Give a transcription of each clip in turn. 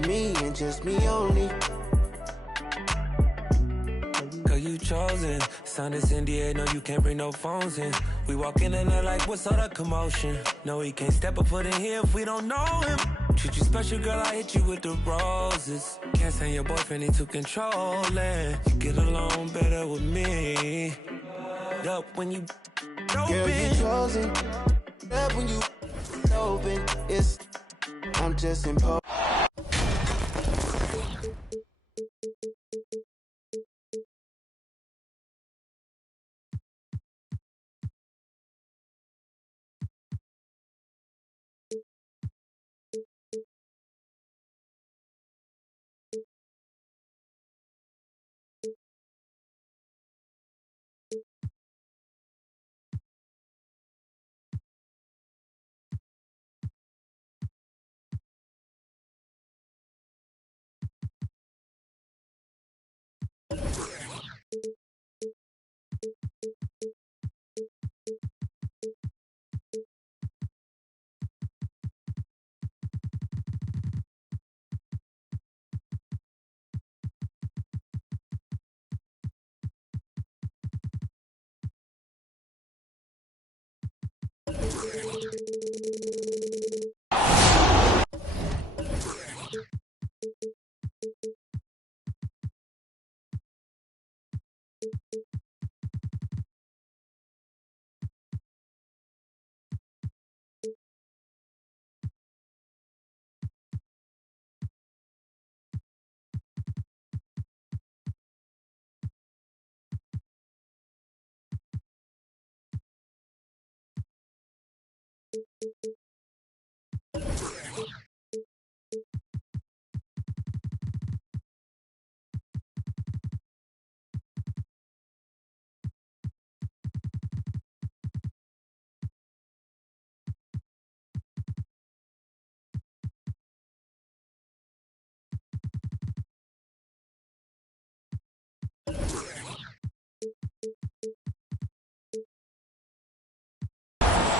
to me and just me only. Girl, you chosen. Sign this NDA, no, you can't bring no phones in. We walk in and they're like, what's all the commotion? No, he can't step a foot in here if we don't know him. Treat you special, girl, I hit you with the roses. Can't stand your boyfriend, he too controlling. You get along better with me. Up when you open. Girl, you chosen. Up when you open. I'm just imposed.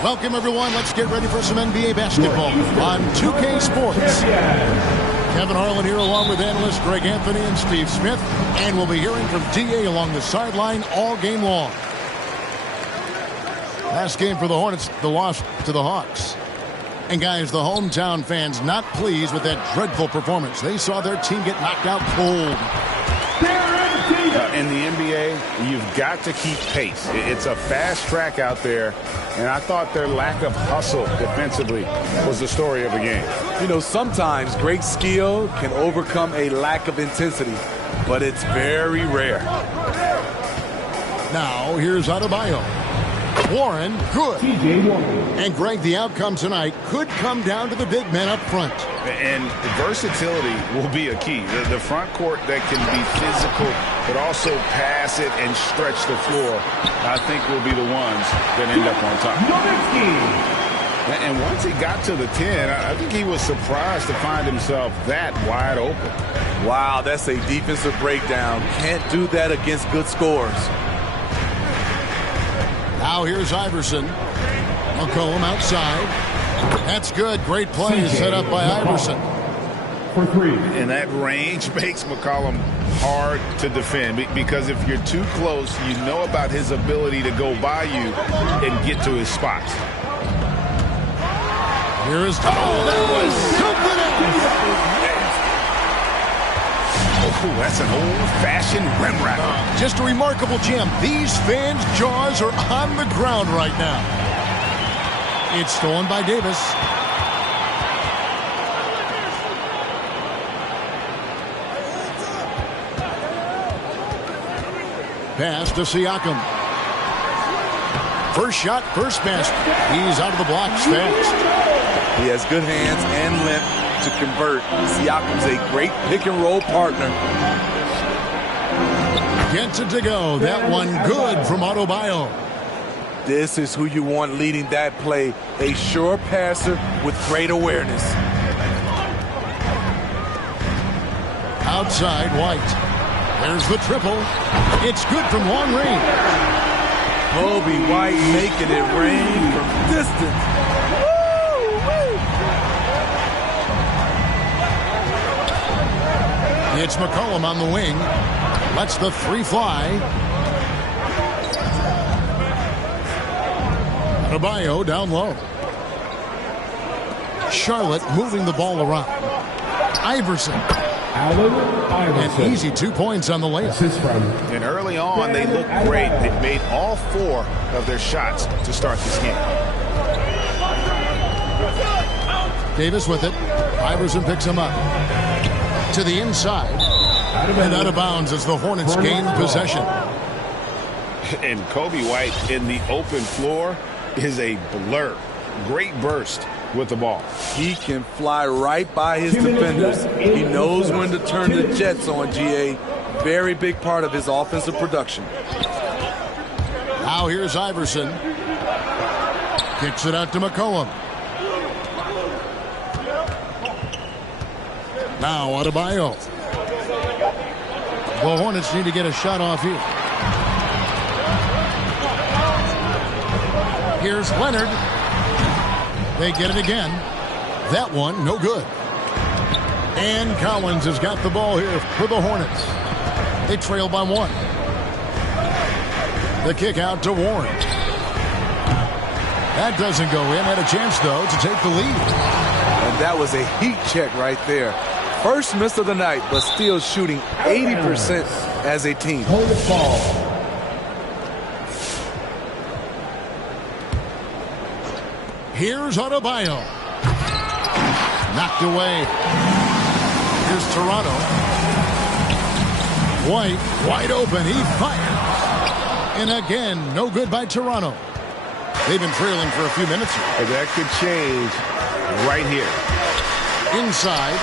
Welcome, everyone. Let's get ready for some NBA basketball on 2K Sports. Kevin Harlan here along with analysts Greg Anthony and Steve Smith. And we'll be hearing from DA along the sideline all game long. Last game for the Hornets, the loss to the Hawks. And guys, the hometown fans not pleased with that dreadful performance. They saw their team get knocked out cold. In the NBA, you've got to keep pace. It's a fast track out there, and I thought their lack of hustle defensively was the story of the game. You know, sometimes great skill can overcome a lack of intensity, but it's very rare. Now, here's Adebayo. Warren, good. And Greg, the outcome tonight could come down to the big men up front. And versatility will be a key. The front court that can be physical, but also pass it and stretch the floor, I think will be the ones that end up on top. And once he got to the 10, I think he was surprised to find himself that wide open. Wow, that's a defensive breakdown. Can't do that against good scores. Now here's Iverson. McCollum outside. That's good. Great play set up by Iverson. For three. And that range makes McCollum hard to defend because if you're too close, you know about his ability to go by you and get to his spots. Here is that was something else. Oh, that's an old-fashioned rim racker. Just a remarkable jam. These fans' jaws are on the ground right now. It's stolen by Davis. Pass to Siakam. First shot, first basket. He's out of the blocks fast. He has good hands and length to convert. Siakam's a great pick-and-roll partner. Gets it to go. That one good from Adebayo. This is who you want leading that play. A sure passer with great awareness. Outside, White. There's the triple. It's good from long range. Kobe White making it rain from distance. It's McCollum on the wing. Lets the three fly. Adebayo down low. Charlotte moving the ball around. Iverson. An easy 2 points on the layup. And early on, they looked great. They've made all 4 of their shots to start this game. Davis with it. Iverson picks him up. To the inside. And out of bounds as the Hornets gain possession. And Kobe White in the open floor is a blur. Great burst with the ball. He can fly right by his defenders. He knows when to turn the jets on, GA. Very big part of his offensive production. Now here's Iverson. Kicks it out to McCollum. Now Adebayo. The Hornets need to get a shot off here. Here's Leonard. They get it again. That one, no good. And Collins has got the ball here for the Hornets. They trail by 1. The kick out to Warren. That doesn't go in. Had a chance, though, to take the lead. And that was a heat check right there. First miss of the night, but still shooting 80% as a team. Hold the ball. Here's Adebayo. Knocked away. Here's Toronto. White, wide open. He fires. And again, no good by Toronto. They've been trailing for a few minutes here. And that could change right here. Inside.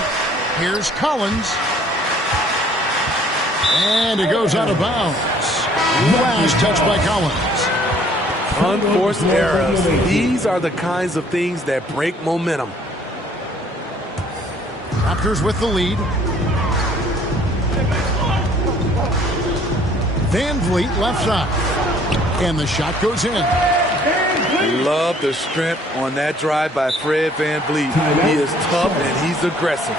Here's Collins. And it goes out of bounds. Last touch by Collins. Unforced errors. These are the kinds of things that break momentum. Raptors with the lead. Van Vliet left side. And the shot goes in. Love the strength on that drive by Fred Van Vliet. He is tough and he's aggressive.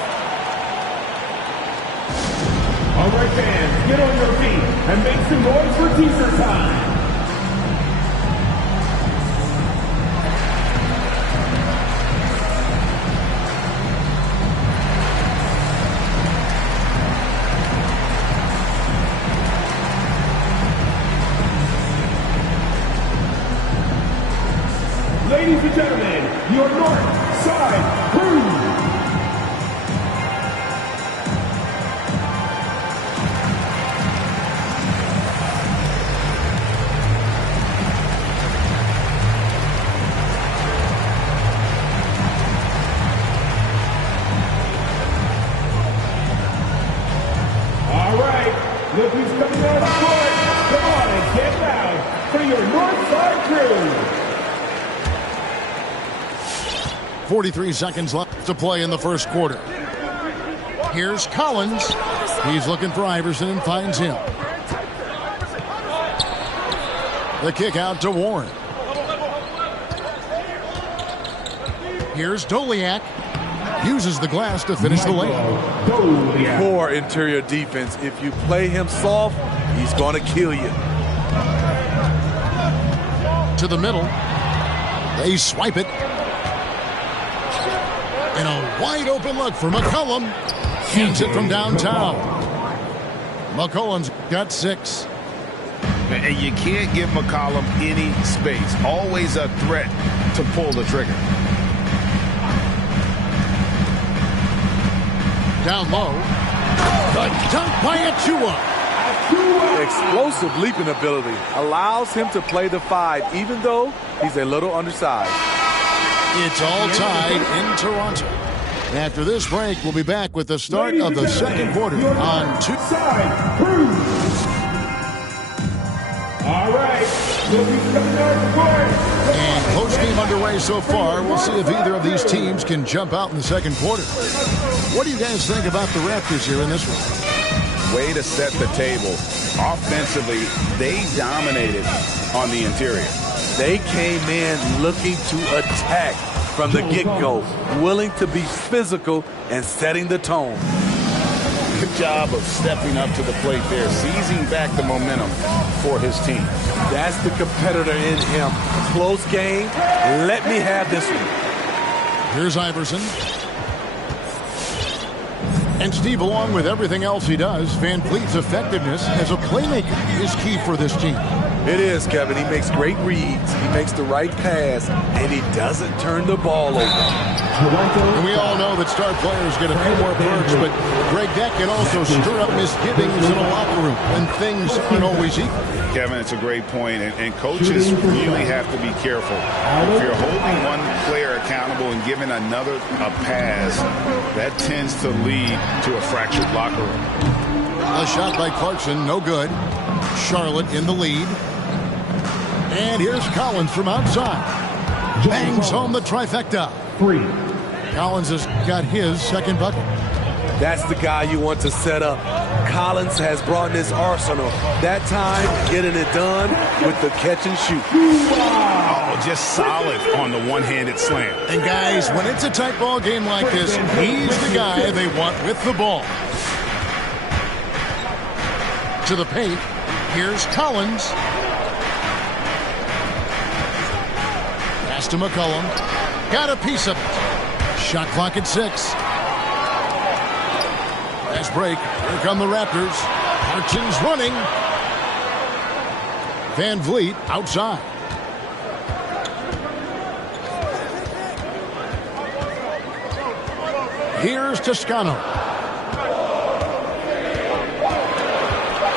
All right, fans, get on your feet and make some noise for teaser time. Ladies and gentlemen, your North Side Crew. All right, look who's coming out of the court. Come on and get loud for your North Side Crew. 43 seconds left to play in the first quarter. Here's Collins. He's looking for Iverson and finds him. The kick out to Warren. Here's Doliak. Uses the glass to finish the layup. Poor interior defense. If you play him soft, he's going to kill you. To the middle. They swipe it. And a wide open look for McCollum. Hands it from downtown. McCollum's got 6. And you can't give McCollum any space. Always a threat to pull the trigger. Down low. The dunk by Achua. Explosive leaping ability allows him to play the 5, even though he's a little undersized. It's all tied in Toronto. After this break, we'll be back with the start of the second quarter on 2 Side Crew. All right, and close game underway so far. We'll see if either of these teams can jump out in the second quarter. What do you guys think about the Raptors here in this one? Way to set the table. Offensively, they dominated on the interior. They came in looking to attack from the get-go, willing to be physical and setting the tone. Good job of stepping up to the plate there, seizing back the momentum for his team. That's the competitor in him. Close game. Let me have this one. Here's Iverson. And Steve, along with everything else he does, Van Vliet's effectiveness as a playmaker is key for this team. It is, Kevin. He makes great reads. He makes the right pass, and he doesn't turn the ball over. And we all know that star players get a few more perks, but Greg, that can also stir up misgivings in a locker room when things aren't always equal. Kevin, it's a great point, and coaches really have to be careful. If you're holding one player accountable and giving another a pass, that tends to lead to a fractured locker room. A shot by Clarkson, no good. Charlotte in the lead. And here's Collins from outside. Bangs home the trifecta. 3. Collins has got his second bucket. That's the guy you want to set up. Collins has brought in his arsenal. That time, getting it done with the catch and shoot. Oh, just solid on the one-handed slam. And guys, when it's a tight ball game like this, he's the guy they want with the ball. To the paint. Here's Collins. Pass to McCollum. Got a piece of it. Shot clock at 6. Fast break. Here come the Raptors. Clarkson's running. Van Vliet outside. Here's Toscano.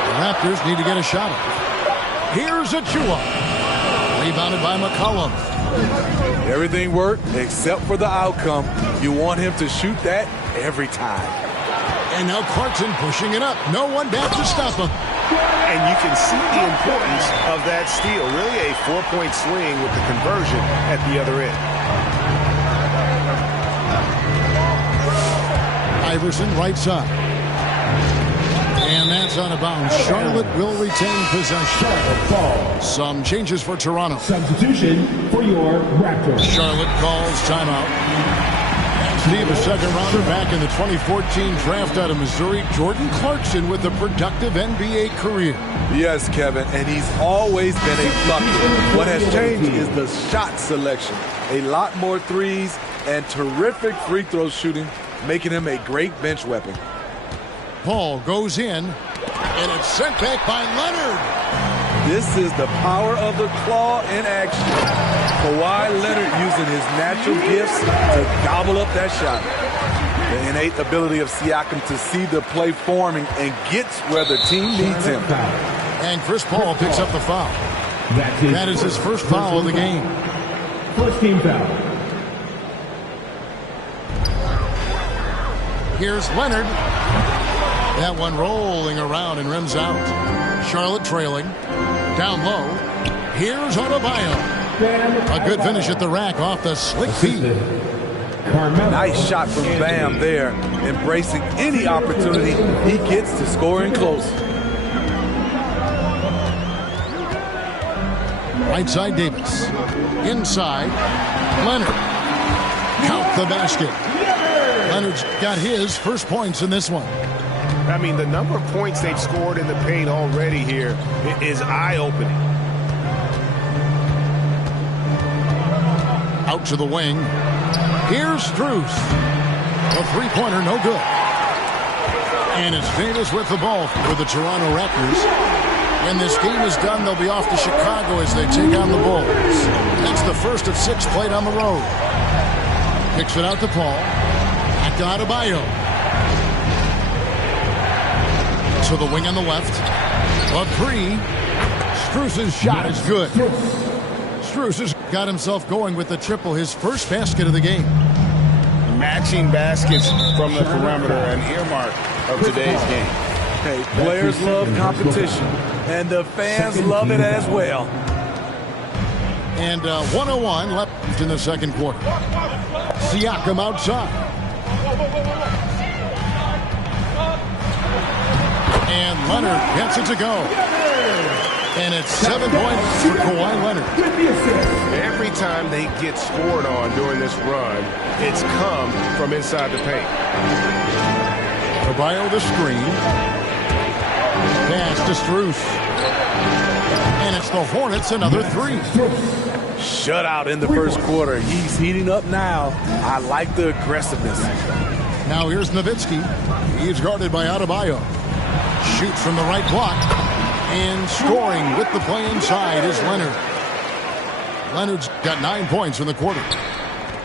The Raptors need to get a shot off. Here's Achua. Rebounded by McCollum. Everything worked except for the outcome. You want him to shoot that every time. And now Clarkson pushing it up. No one back to stop him. And you can see the importance of that steal. Really a 4-point swing with the conversion at the other end. Iverson right side. And that's out of bounds. Charlotte will retain possession. Some changes for Toronto. Substitution for your Raptors. Charlotte calls timeout. Steve, a second rounder back in the 2014 draft out of Missouri. Jordan Clarkson with a productive NBA career. Yes, Kevin, and he's always been a bucket. What has changed is the shot selection. A lot more threes and terrific free throw shooting, making him a great bench weapon. Paul goes in, and it's sent back by Leonard. This is the power of the claw in action. Kawhi Leonard using his natural gifts to gobble up that shot. The innate ability of Siakam to see the play forming and gets where the team needs him. And Chris Paul picks up the foul. That is his first foul of the game. First team foul. Here's Leonard. That one rolling around and rims out. Charlotte trailing. Down low. Here's Adebayo. A good finish at the rack off the slick feed. Nice shot from Bam there. Embracing any opportunity he gets to scoring close. Right side Davis. Inside. Leonard. Count the basket. Leonard's got his first points in this one. I mean, the number of points they've scored in the paint already here is eye-opening. Out to the wing. Here's Strus. A three-pointer, no good. And it's Davis with the ball for the Toronto Raptors. When this game is done, they'll be off to Chicago as they take on the Bulls. That's the first of 6 played on the road. Kicks it out to Paul. Back to Adebayo. To the wing on the left. A three. Strus's shot is good. Strus has got himself going with the triple, his first basket of the game. Matching baskets from the perimeter, an earmark of today's game. Hey, players love competition, and the fans love it as well. And 1:01 left in the second quarter. Siakam outside. And Leonard gets it to go. And it's 7 points for Kawhi Leonard. Every time they get scored on during this run, it's come from inside the paint. Adebayo the screen. Pass to Strus. And it's the Hornets another three. Shutout in the first quarter. He's heating up now. I like the aggressiveness. Now here's Nowitzki. He's guarded by Adebayo. Shoots from the right block. And scoring with the play inside is Leonard. Leonard's got 9 points in the quarter.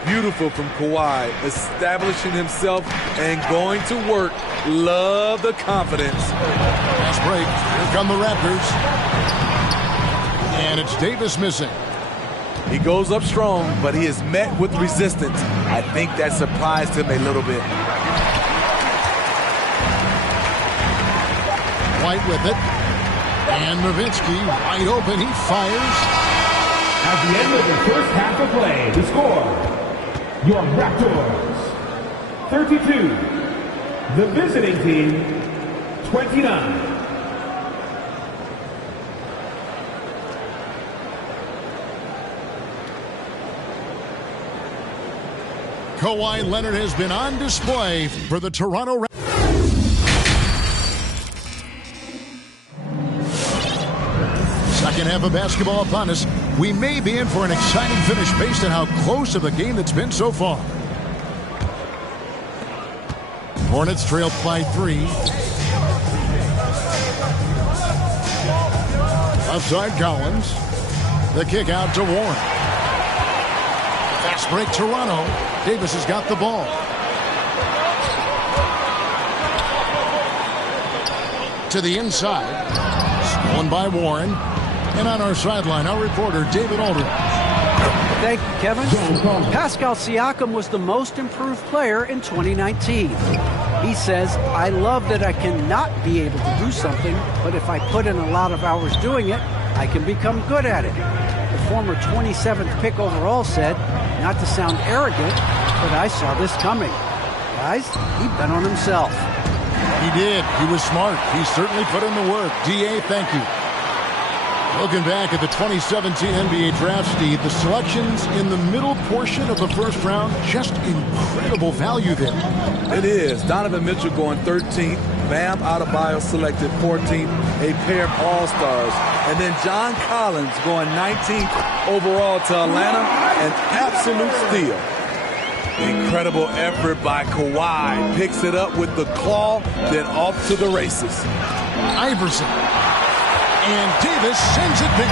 Beautiful from Kawhi, establishing himself and going to work. Love the confidence. Fast break. Here come the Raptors. And it's Davis missing. He goes up strong, but he is met with resistance. I think that surprised him a little bit. White with it. And Nowitzki wide open. He fires. At the end of the first half of play, the score, your Raptors, 32. The visiting team, 29. Kawhi Leonard has been on display for the Toronto Raptors. Second half of basketball upon us. We may be in for an exciting finish based on how close of a game it's been so far. Hornets trail by 3. Outside Collins. The kick out to Warren. Fast break Toronto. Davis has got the ball. To the inside. Stolen by Warren. And on our sideline, our reporter, David Aldridge. Thank you, Kevin. Pascal Siakam was the most improved player in 2019. He says, I love that I cannot be able to do something, but if I put in a lot of hours doing it, I can become good at it. The former 27th pick overall said, not to sound arrogant, but I saw this coming. Guys, he bet on himself. He did. He was smart. He certainly put in the work. D.A., thank you. Looking back at the 2017 NBA draft, Steve, the selections in the middle portion of the first round, just incredible value there. It is. Donovan Mitchell going 13th. Bam Adebayo selected 14th. A pair of all-stars. And then John Collins going 19th overall to Atlanta. An absolute steal. Incredible effort by Kawhi. Picks it up with the claw, then off to the races. Iverson. And Davis sends it back.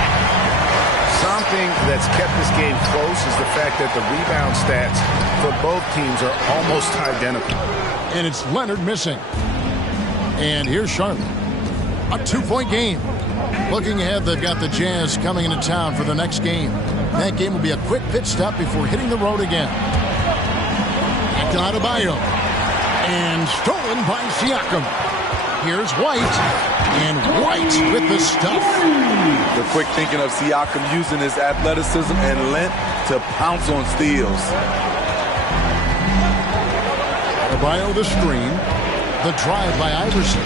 Something that's kept this game close is the fact that the rebound stats for both teams are almost identical. And it's Leonard missing. And here's Charlotte. A 2-point game. Looking ahead, they've got the Jazz coming into town for the next game. That game will be a quick pit stop before hitting the road again. Back to Adebayo. And stolen by Siakam. Here's White. And White with the stuff. The quick thinking of Siakam using his athleticism and length to pounce on steals. Adebayo the screen. The drive by Iverson.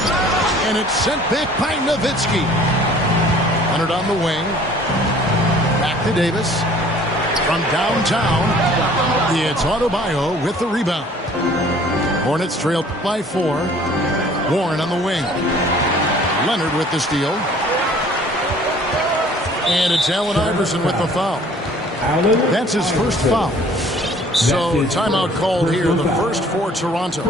And it's sent back by Nowitzki. Leonard on the wing. Back to Davis. From downtown, it's Adebayo with the rebound. Hornets trail by 4. Warren on the wing. Leonard with the steal. And it's Allen Iverson with the foul. That's his first foul. So timeout called here, the first for Toronto.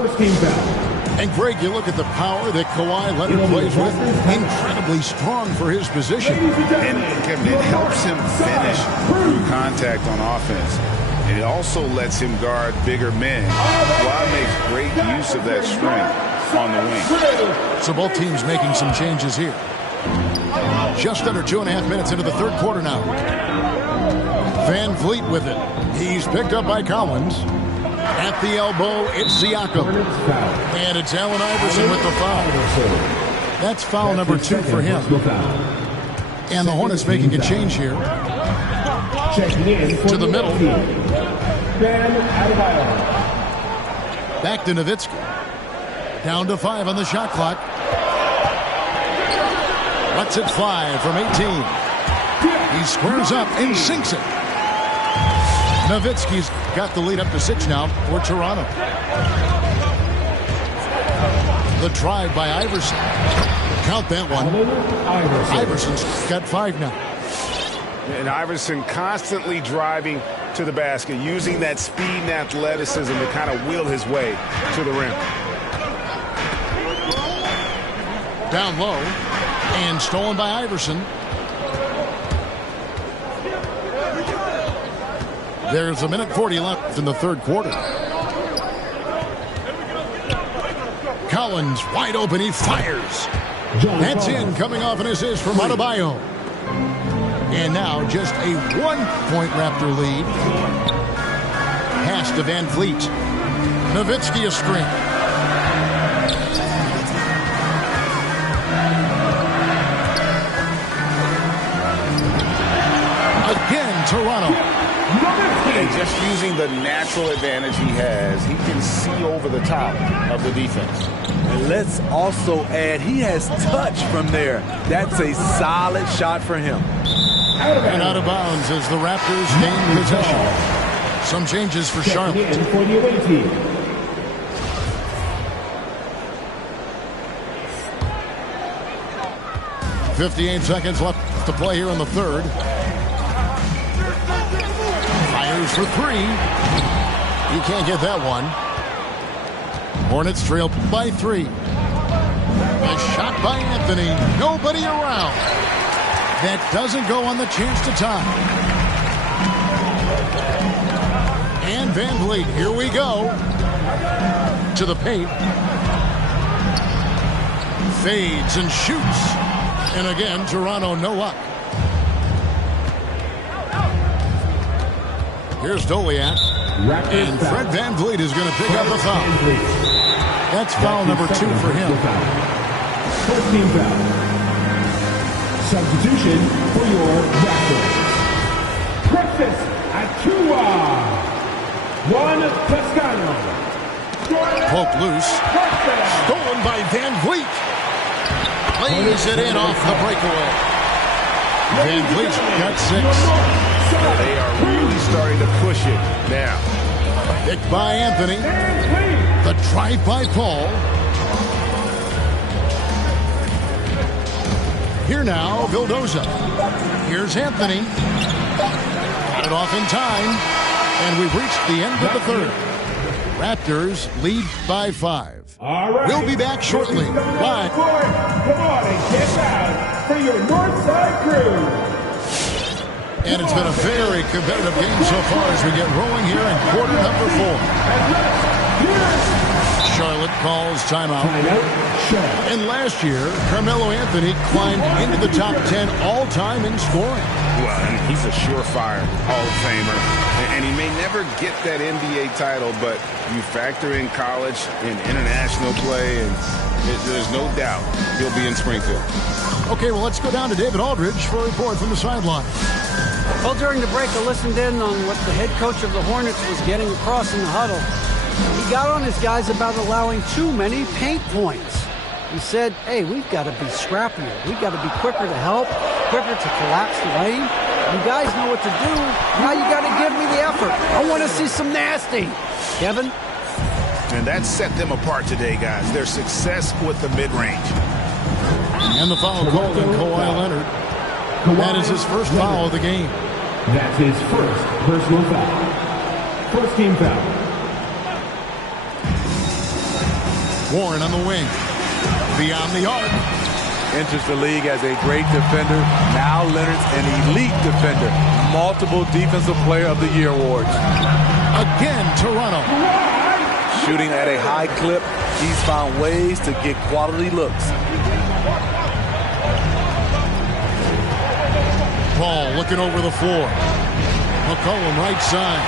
And Greg, you look at the power that Kawhi Leonard plays with. Incredibly strong for his position. And Kevin, it helps him finish through contact on offense. It also lets him guard bigger men. Kawhi makes great use of that strength on the wing. So both teams making some changes here. Just under 2.5 minutes into the third quarter now. Van Vliet with it. He's picked up by Collins. At the elbow, it's Siakam. And it's Allen Iverson with the foul. That's foul number 2 for him. And the Hornets making a change here. To the middle. Back to Nowitzki. Down to 5 on the shot clock. Lets it fly from 18. He squares up and sinks it. Nowitzki's got the lead up to 6 now for Toronto. The drive by Iverson. Count that one. Iverson's got 5 now. And Iverson constantly driving to the basket, using that speed and athleticism to kind of will his way to the rim. Down low and stolen by Iverson. There's 1:40 left in the third quarter. Collins wide open. He fires. That's in, coming off an assist from Adebayo. And now just a 1-point Raptor lead. Pass to Van Vliet. Nowitzki a screen. Again, Toronto. And just using the natural advantage he has, he can see over the top of the defense. And let's also add, he has touch from there. That's a solid shot for him. And out of bounds as the Raptors gain possession. Some changes for Charlotte. For the away team. .58 seconds left to play here in the third. Fires for 3. He can't get that one. Hornets trail by 3. A shot by Anthony. Nobody around. That doesn't go on the chance to tie. And Van Vliet, here we go. To the paint. Fades and shoots. And again, Toronto no luck. Here's Doliak. And Fred Van Vliet is going to pick up the foul. That's foul number 2 for him. First team foul. Substitution for your Raptors. Precious Achiuwa. Juan Toscano. Poke loose. Stolen by Van Vliet. Lays it in off the breakaway. Van Vliet's got 6. They are really starting to push it now. Picked by Anthony. The drive by Paul. Here now, Vildoza. Here's Anthony. Got it off in time. And we've reached the end of the third. Raptors lead by 5. All right. We'll be back shortly. Bye. Come on and get out for your Northside crew. And it's been a very competitive game so far as we get rolling here in quarter number 4. Charlotte calls timeout. And last year, Carmelo Anthony climbed into the top 10 all-time in scoring. Well, and he's a surefire Hall of Famer. And he may never get that NBA title, but you factor in college and international play, and there's no doubt he'll be in Springfield. Okay, well, let's go down to David Aldridge for a report from the sideline. Well, during the break, I listened in on what the head coach of the Hornets was getting across in the huddle. He got on his guys about allowing too many paint points. He said, hey, we've got to be scrappier. We've got to be quicker to help, quicker to collapse the lane. You guys know what to do. Now you got to give me the effort. I want to see some nasty. Kevin? And that set them apart today, guys. Their success with the mid-range. And the foul called on Kawhi Leonard. That is his first foul of the game. That's his first personal foul. First team foul. Warren on the wing. Beyond the arc. Enters the league as a great defender. Now Leonard's an elite defender. Multiple Defensive Player of the Year awards. Again, Toronto. Shooting at a high clip. He's found ways to get quality looks. Paul looking over the floor. McCollum right side.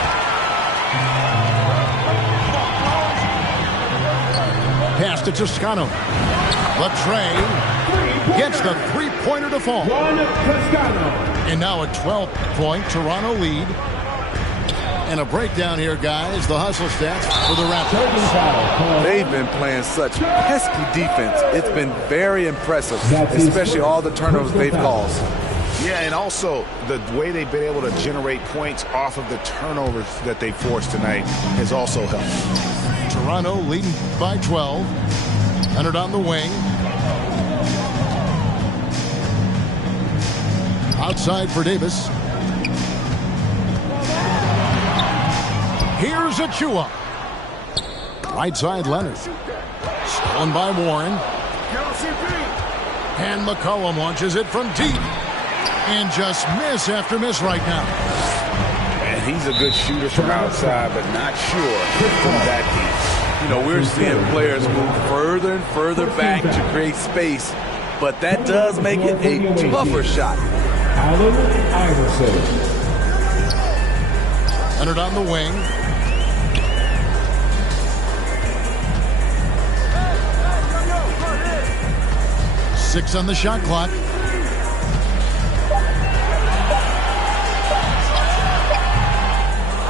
Pass to Toscano. Latrey gets the three-pointer to fall. And now a 12-point Toronto lead. And a breakdown here, guys. The hustle stats for the Raptors. They've been playing such pesky defense. It's been very impressive, especially all the turnovers they've caused. Yeah, and also the way they've been able to generate points off of the turnovers that they forced tonight has also helped. Toronto leading by 12. Leonard on the wing. Outside for Davis. Here's Achua. Right side Leonard. Stolen by Warren. And McCollum launches it from deep. And just miss after miss right now. And he's a good shooter from outside, but not sure from that deep. You know, we're seeing players move further and further back to create space, but that does make it a tougher shot. Allen Iverson. Leonard on the wing. Six on the shot clock.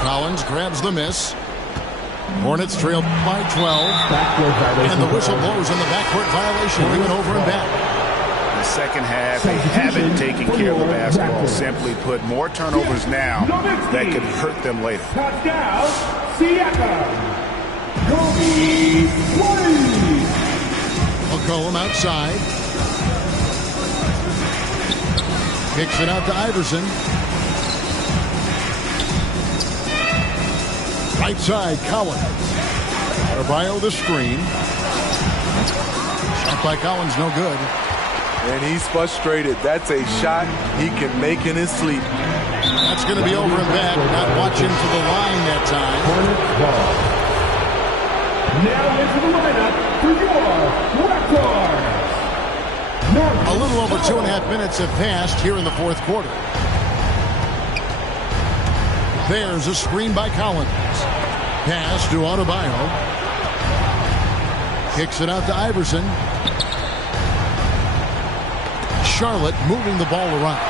Collins grabs the miss. Hornets trail by 12. And the whistle blows on the backcourt violation. They went over and back. The second half, they haven't taken care of the basketball. Simply put, more turnovers now that could hurt them later. Touchdown, Siakam. Kobe White. McCollum outside. Kicks it out to Iverson. Right side, Collins. Adebayo the screen. Shot by Collins, no good. And he's frustrated. That's a shot he can make in his sleep. That's going to be over and back. Not watching for the line that time. Now into the lineup for your Raptors. A little over 2.5 minutes have passed here in the fourth quarter. There's a screen by Collins. Pass to Adebayo. Kicks it out to Iverson. Charlotte moving the ball around.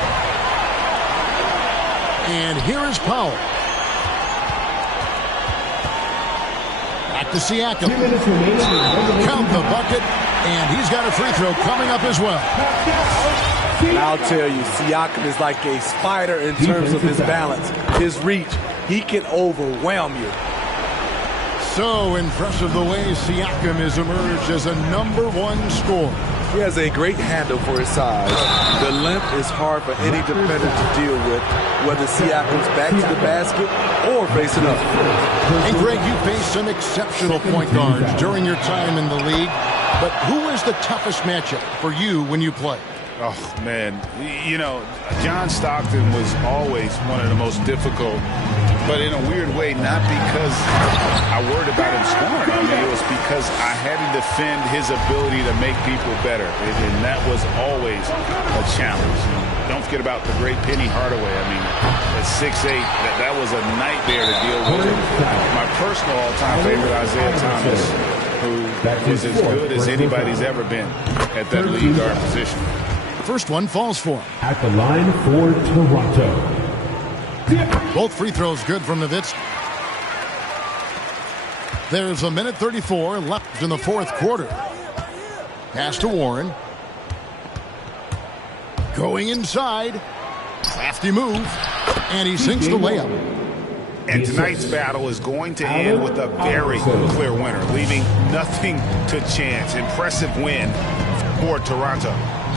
And here is Powell. Back to Siakam. Count the bucket. And he's got a free throw coming up as well. I'll tell you, Siakam is like a spider in terms of his balance, his reach. He can overwhelm you. So impressive the way Siakam has emerged as a #1 scorer. He has a great handle for his size. The length is hard for any defender to deal with, whether Siakam's back to the basket or facing up. And Greg, you faced some exceptional point guards during your time in the league. But who is the toughest matchup for you when you play? Oh, man. You know, John Stockton was always one of the most difficult, but in a weird way, not because I worried about him scoring. I mean, it was because I had to defend his ability to make people better, and that was always a challenge. Don't forget about the great Penny Hardaway. I mean, at 6'8", that was a nightmare to deal with. My personal all-time favorite, Isaiah Thomas, who was as good as anybody's ever been at that lead guard position. First one falls for him. At the line for Toronto. Both free throws good from Nowitzki. There's 1:34 left in the fourth quarter. Pass to Warren. Going inside. Crafty move. And he sinks the layup. And tonight's battle is going to end with a very clear winner, leaving nothing to chance. Impressive win for Toronto.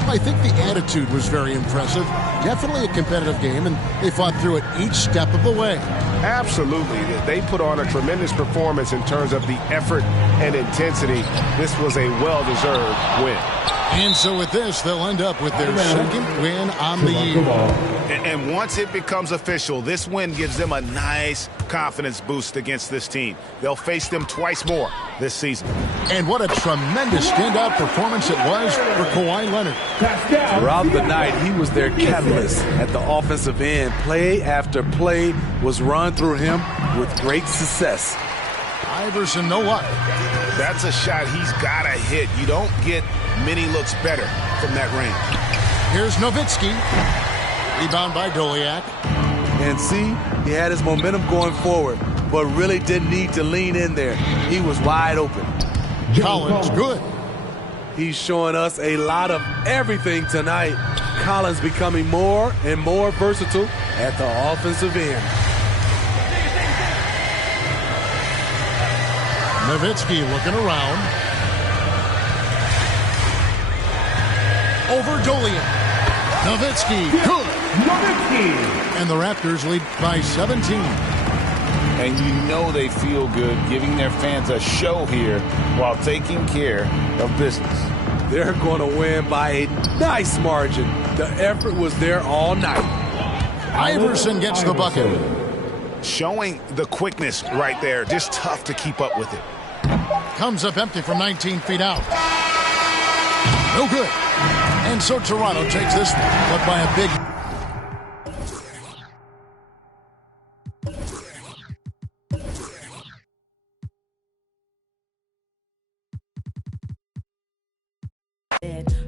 I think the attitude was very impressive. Definitely a competitive game, and they fought through it each step of the way. Absolutely. They put on a tremendous performance in terms of the effort and intensity. This was a well-deserved win. And so with this, they'll end up with their second win on the year. And once it becomes official, this win gives them a nice confidence boost against this team. They'll face them twice more this season. And what a tremendous standout performance it was for Kawhi Leonard. Throughout the night, he was their catalyst at the offensive end. Play after play was run through him with great success. Iverson, no luck. That's a shot he's got to hit. You don't get many looks better from that range. Here's Nowitzki. Rebound by Doliak. And see, he had his momentum going forward, but really didn't need to lean in there. He was wide open. Collins, good. He's showing us a lot of everything tonight. Collins becoming more and more versatile at the offensive end. Nowitzki looking around. over Dolian. Nowitzki, good. And the Raptors lead by 17. And you know they feel good giving their fans a show here while taking care of business. They're going to win by a nice margin. The effort was there all night. Iverson gets the bucket. Showing the quickness right there. Just tough to keep up with it. Comes up empty from 19 feet out. No good. And so Toronto takes this one, but by a big...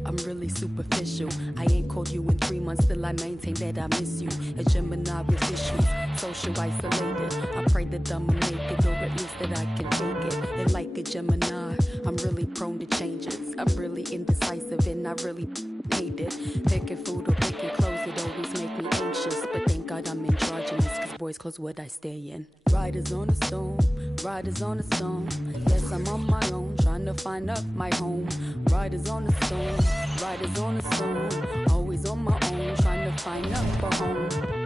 I'm really superficial. I ain't called you in 3 months, still I maintain that I miss you. A Gemini with issues, social isolated. I pray that I'ma make it, or at least that I can take it. And like a Gemini, I'm really prone to changes. I'm really indecisive and I really hate it. Picking food or picking clothes, it always make me anxious. But thank God I'm androgynous, cause boys clothes what I stay in. Riders on the storm, riders on the storm. Yes, I'm on my own, trying to find up my home. Riders on the storm, riders on the storm. Always on my own, trying to find up a home.